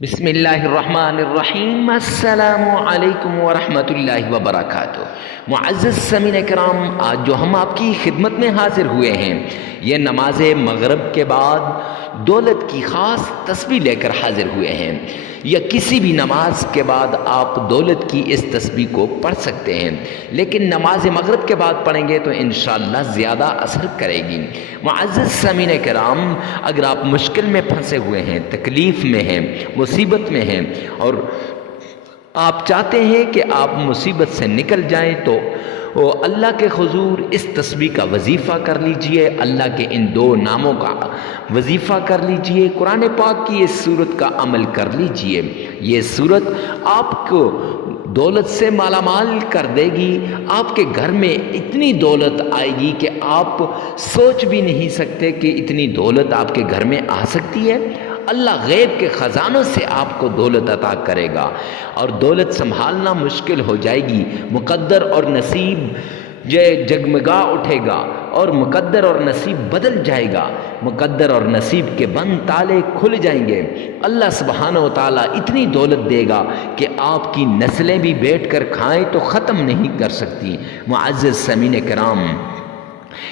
بسم اللہ الرحمن الرحیم۔ السلام علیکم ورحمۃ اللہ وبرکاتہ۔ معزز سامعین کرام، آج جو ہم آپ کی خدمت میں حاضر ہوئے ہیں یہ نماز مغرب کے بعد دولت کی خاص تسبیح لے کر حاضر ہوئے ہیں، یا کسی بھی نماز کے بعد آپ دولت کی اس تسبیح کو پڑھ سکتے ہیں، لیکن نماز مغرب کے بعد پڑھیں گے تو انشاءاللہ زیادہ اثر کرے گی۔ معزز سامعین کرام، اگر آپ مشکل میں پھنسے ہوئے ہیں، تکلیف میں ہیں، مصیبت میں ہیں اور آپ چاہتے ہیں کہ آپ مصیبت سے نکل جائیں، تو اللہ کے حضور اس تسبیح کا وظیفہ کر لیجئے، اللہ کے ان دو ناموں کا وظیفہ کر لیجئے، قرآن پاک کی اس سورت کا عمل کر لیجئے۔ یہ سورت آپ کو دولت سے مالا مال کر دے گی، آپ کے گھر میں اتنی دولت آئے گی کہ آپ سوچ بھی نہیں سکتے کہ اتنی دولت آپ کے گھر میں آ سکتی ہے۔ اللہ غیب کے خزانوں سے آپ کو دولت عطا کرے گا اور دولت سنبھالنا مشکل ہو جائے گی۔ مقدر اور نصیب جگمگا اٹھے گا اور مقدر اور نصیب بدل جائے گا، مقدر اور نصیب کے بند تالے کھل جائیں گے۔ اللہ سبحانہ و تعالیٰ اتنی دولت دے گا کہ آپ کی نسلیں بھی بیٹھ کر کھائیں تو ختم نہیں کر سکتی۔ معزز سامعین کرام،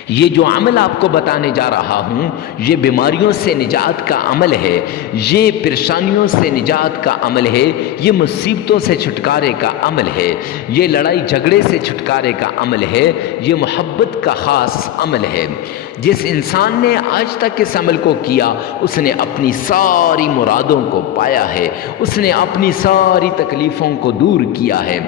یہ جو عمل آپ کو بتانے جا رہا ہوں یہ بیماریوں سے نجات کا عمل ہے، یہ پریشانیوں سے نجات کا عمل ہے، یہ مصیبتوں سے چھٹکارے کا عمل ہے، یہ لڑائی جھگڑے سے چھٹکارے کا عمل ہے، یہ محبت کا خاص عمل ہے۔ جس انسان نے آج تک اس عمل کو کیا اس نے اپنی ساری مرادوں کو پایا ہے، اس نے اپنی ساری تکلیفوں کو دور کیا ہے۔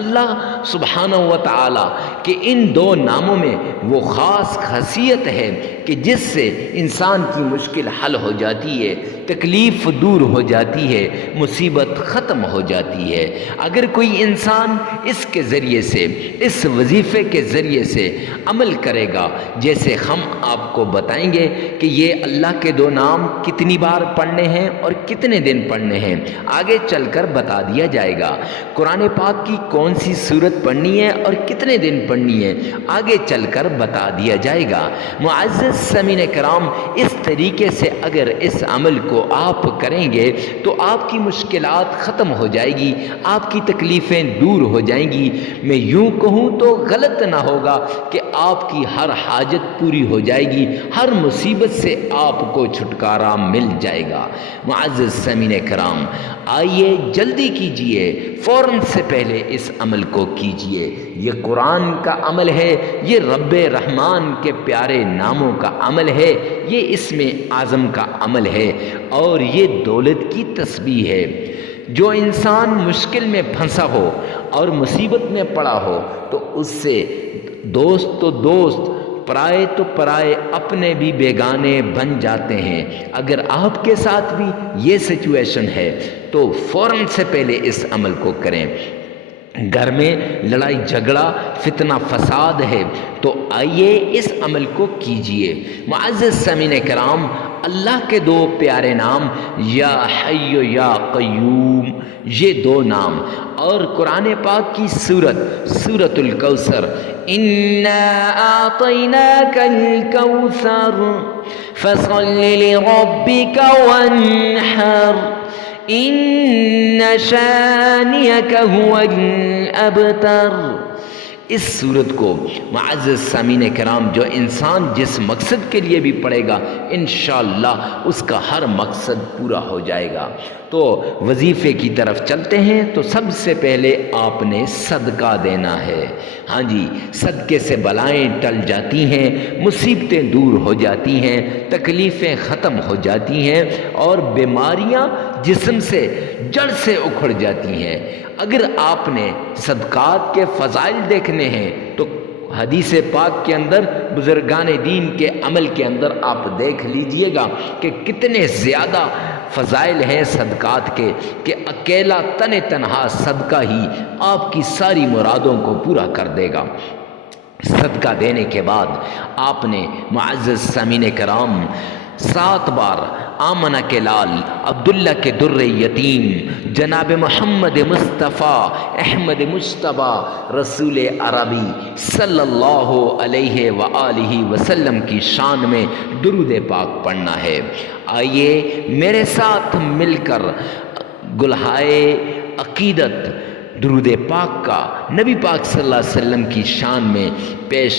اللہ سبحانہ و تعالیٰ کے ان دو ناموں میں وہ خاص خاصیت ہے کہ جس سے انسان کی مشکل حل ہو جاتی ہے، تکلیف دور ہو جاتی ہے، مصیبت ختم ہو جاتی ہے۔ اگر کوئی انسان اس کے ذریعے سے، اس وظیفے کے ذریعے سے عمل کرے گا، جیسے ہم آپ کو بتائیں گے کہ یہ اللہ کے دو نام کتنی بار پڑھنے ہیں اور کتنے دن پڑھنے ہیں، آگے چل کر بتا دیا جائے گا۔ قرآن پاک کی کون سی سورت پڑھنی ہے اور کتنے دن پڑھنی ہے، آگے چل کر بتا دیا جائے گا۔ معزز سامعین کرام، اس طریقے سے اگر اس عمل کو آپ کریں گے تو آپ کی مشکلات ختم ہو جائے گی، آپ کی تکلیفیں دور ہو جائیں گی۔ میں یوں کہوں تو غلط نہ ہوگا کہ آپ کی ہر حاجت پوری ہو جائے گی، ہر مصیبت سے آپ کو چھٹکارا مل جائے گا۔ معزز سامعین کرام، آئیے جلدی کیجئے، فوراً سے پہلے اس عمل کو کیجئے۔ یہ قرآن کا عمل ہے، یہ رب رحمان کے پیارے ناموں کا عمل ہے، یہ اسم اعظم کا عمل ہے اور یہ دولت کی تسبیح ہے۔ جو انسان مشکل میں پھنسا ہو اور مصیبت میں پڑا ہو تو اس سے دوست تو دوست، پرائے تو پرائے، اپنے بھی بیگانے بن جاتے ہیں۔ اگر آپ کے ساتھ بھی یہ سچویشن ہے تو فوراً سے پہلے اس عمل کو کریں۔ گھر میں لڑائی جھگڑا فتنہ فساد ہے تو آئیے اس عمل کو کیجئے۔ معزز سامعین کرام، اللہ کے دو پیارے نام یا حی یا قیوم، یہ دو نام اور قرآن پاک کی سورت الکوثر، اِنَّا أَعْطَيْنَاكَ الْكَوْثَرَ فَصَلِّ لِرَبِّكَ وَانْحَرْ إِنَّ شَانِئَكَ هُوَ الْأَبْتَرُ۔ اس سورت کو معزز سامعین کرام جو انسان جس مقصد کے لیے بھی پڑھے گا انشاءاللہ اس کا ہر مقصد پورا ہو جائے گا۔ تو وظیفے کی طرف چلتے ہیں تو سب سے پہلے آپ نے صدقہ دینا ہے۔ ہاں جی، صدقے سے بلائیں ٹل جاتی ہیں، مصیبتیں دور ہو جاتی ہیں، تکلیفیں ختم ہو جاتی ہیں اور بیماریاں جسم سے جڑ سے اکھڑ جاتی ہیں۔ اگر آپ نے صدقات کے فضائل دیکھنے ہیں تو حدیث پاک کے اندر، بزرگان دین کے عمل کے اندر آپ دیکھ لیجئے گا کہ کتنے زیادہ فضائل ہیں صدقات کے، کہ اکیلا تنہا صدقہ ہی آپ کی ساری مرادوں کو پورا کر دے گا۔ صدقہ دینے کے بعد آپ نے معزز سامعین کرام 7 بار آمنہ کے لال، عبداللہ کے در یتیم، جناب محمد مصطفیٰ احمد مجتبیٰ رسول عربی صلی اللہ علیہ وآلہ وسلم کی شان میں درود پاک پڑھنا ہے۔ آئیے میرے ساتھ مل کر گلہائے عقیدت درود پاک کا نبی پاک صلی اللہ علیہ وسلم کی شان میں پیش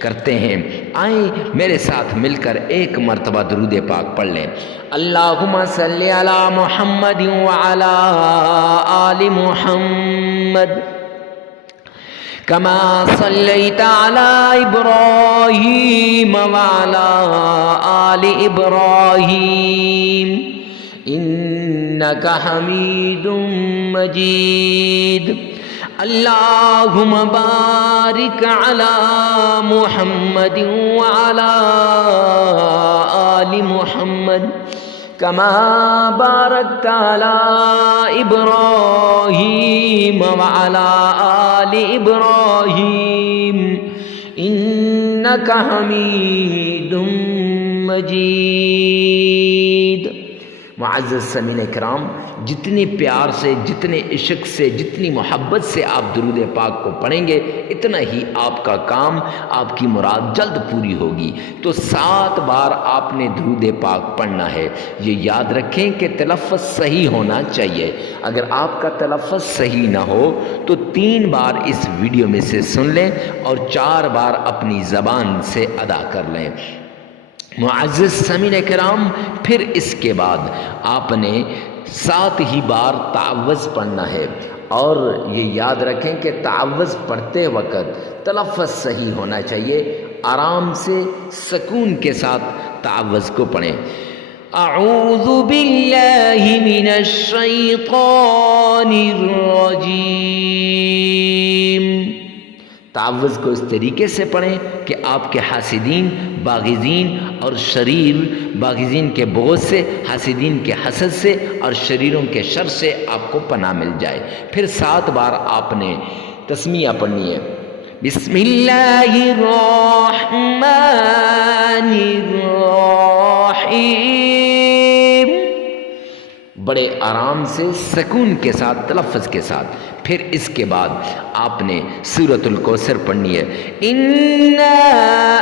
کرتے ہیں۔ آئیں میرے ساتھ مل کر ایک مرتبہ درود پاک پڑھ لیں۔ اللہم صلی علی محمد وعلی آل محمد کما صلیت علی ابراہیم وعلی آل ابراہیم انک حمید مجید۔ اللہم بارک علی محمد وعلی آل محمد کما بارکت علی ابراہیم وعلی آل ابراہیم انک حمید مجید۔ معزز سامعین کرام، جتنے پیار سے، جتنے عشق سے، جتنی محبت سے آپ درود پاک کو پڑھیں گے، اتنا ہی آپ کا کام، آپ کی مراد جلد پوری ہوگی۔ تو 7 بار آپ نے درود پاک پڑھنا ہے۔ یہ یاد رکھیں کہ تلفظ صحیح ہونا چاہیے۔ اگر آپ کا تلفظ صحیح نہ ہو تو 3 بار اس ویڈیو میں سے سن لیں اور 4 بار اپنی زبان سے ادا کر لیں۔ معزز سامعین کرام، پھر اس کے بعد آپ نے 7 ہی بار تعوذ پڑھنا ہے، اور یہ یاد رکھیں کہ تعوذ پڑھتے وقت تلفظ صحیح ہونا چاہیے۔ آرام سے سکون کے ساتھ تعوذ کو پڑھیں۔ اعوذ باللہ من الشیطان الرجیم۔ تعوذ کو اس طریقے سے پڑھیں کہ آپ کے حاسدین، باغزین اور شریر، باغزین کے بغض سے، حاسدین کے حسد سے اور شریروں کے شر سے آپ کو پناہ مل جائے۔ پھر 7 بار آپ نے تسمیہ پڑھنی ہے۔ بسم اللہ الرحمن الرحیم، بڑے آرام سے، سکون کے ساتھ، تلفظ کے ساتھ۔ پھر اس کے بعد آپ نے سورۃ الکوثر پڑھنی ہے۔ اِنَّا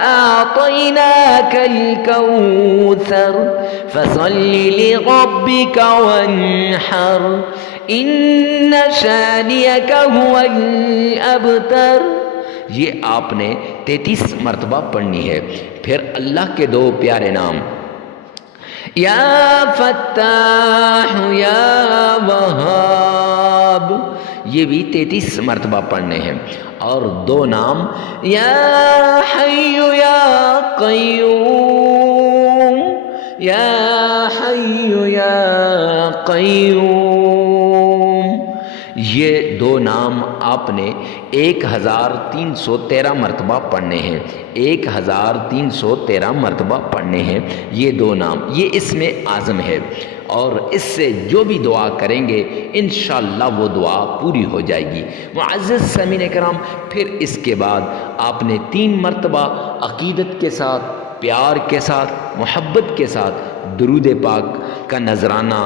أَعْطَيْنَاكَ الْكَوْثَرَ فَصَلِّ لِرَبِّكَ وَانْحَرْ إِنَّ شَانِئَكَ هُوَ الْأَبْتَرُ۔ یہ آپ نے 33 مرتبہ پڑھنی ہے۔ پھر اللہ کے 2 پیارے نام یا فتاح یا وہاب، یہ بھی 33 مرتبہ پڑھنے ہیں، اور 2 نام یا حی یا قیوم، یا حی یا قیوم، یہ 2 نام آپ نے 1313 مرتبہ پڑھنے ہیں۔ 1313 مرتبہ پڑھنے ہیں یہ 2 نام، یہ اسم اعظم ہے، اور اس سے جو بھی دعا کریں گے انشاءاللہ وہ دعا پوری ہو جائے گی۔ معزز سامعین کرام، پھر اس کے بعد آپ نے 3 مرتبہ عقیدت کے ساتھ، پیار کے ساتھ، محبت کے ساتھ درود پاک کا نذرانہ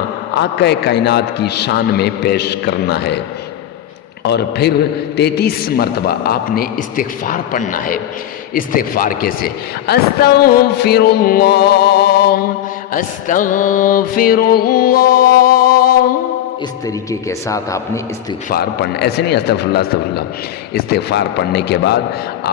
آقا کائنات کی شان میں پیش کرنا ہے، اور پھر 33 مرتبہ آپ نے استغفار پڑھنا ہے۔ استغفار کیسے؟ استغفر اللہ، استغفر اللہ، اس طریقے کے ساتھ آپ نے استغفار پڑھنا، ایسے نہیں استغفر اللہ استغفر اللہ۔ استغفار پڑھنے کے بعد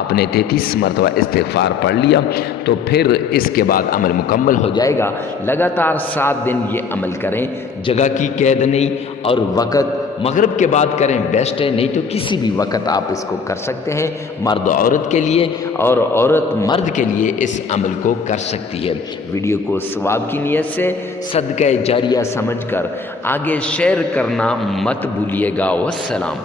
آپ نے 33 مرتبہ استغفار پڑھ لیا تو پھر اس کے بعد عمل مکمل ہو جائے گا۔ لگاتار 7 دن یہ عمل کریں، جگہ کی قید نہیں، اور وقت مغرب کے بعد کریں بیسٹ ہے، نہیں تو کسی بھی وقت آپ اس کو کر سکتے ہیں، مرد عورت کے لیے اور عورت مرد کے لیے اس عمل کو کر سکتی ہے۔ ویڈیو کو ثواب کی نیت سے صدقہ جاریہ سمجھ کر آگے شیئر کرنا مت بھولیے گا۔ والسلام۔